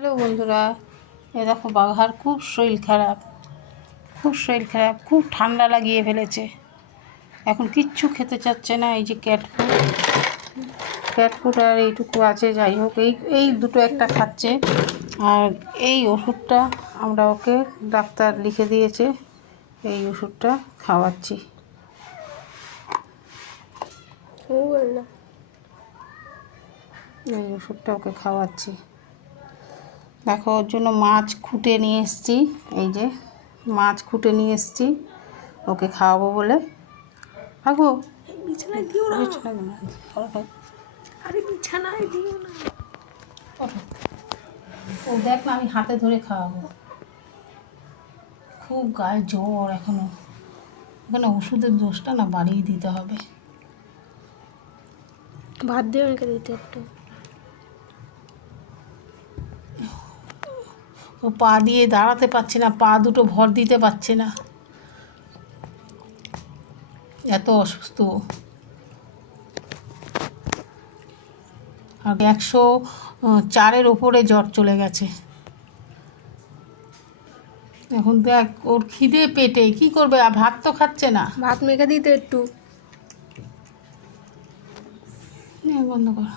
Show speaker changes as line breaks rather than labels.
Hello বন্ধুরা এ দেখো বাঘার খুব শরীর খারাপ খুব শরীর খারাপ খুব ঠান্ডা লাগিয়ে ফেলেছে। এখন কিচ্ছু খেতে চাচ্ছে না এই যে ক্যাট ফুড ক্যাট ফুড আর এইটুকু আছে যাই হোক এই এই দুটো একটা খাচ্ছে। আর এই ওষুধটা আমরা ওকে ডাক্তার লিখে দিয়েছে এই ওষুধটা খাওয়াচ্ছি। এই ওষুধটা ওকে খাওয়াচ্ছি। দেখো ওর জন্য মাছ খুঁটে নিয়ে এসেছি। এই যে মাছ খুঁটে নিয়ে এসেছি। ওকে খাওয়াবো বলে। ওঠো। ও দেখ না আমি হাতে ধরে খাওয়াবো। খুব গায়ে জ্বর এখনও। এখানে ওষুধের দোষটা না বাড়িয়ে দিতে হবে।
ভাত দিয়ে রেখে দিতে একটু
ও পা দিয়ে দাঁড়াতে পারছে না পা দুটো ভর দিতে পারছে না। এত অসুস্থ। আর একশো চারের ওপরে জ্বর চলে গেছে। এখন দেখ ওর খিদে পেটে কি করবে? আর ভাত তো খাচ্ছে না।
ভাত মেখে দিতে একটু।
বন্ধ কর।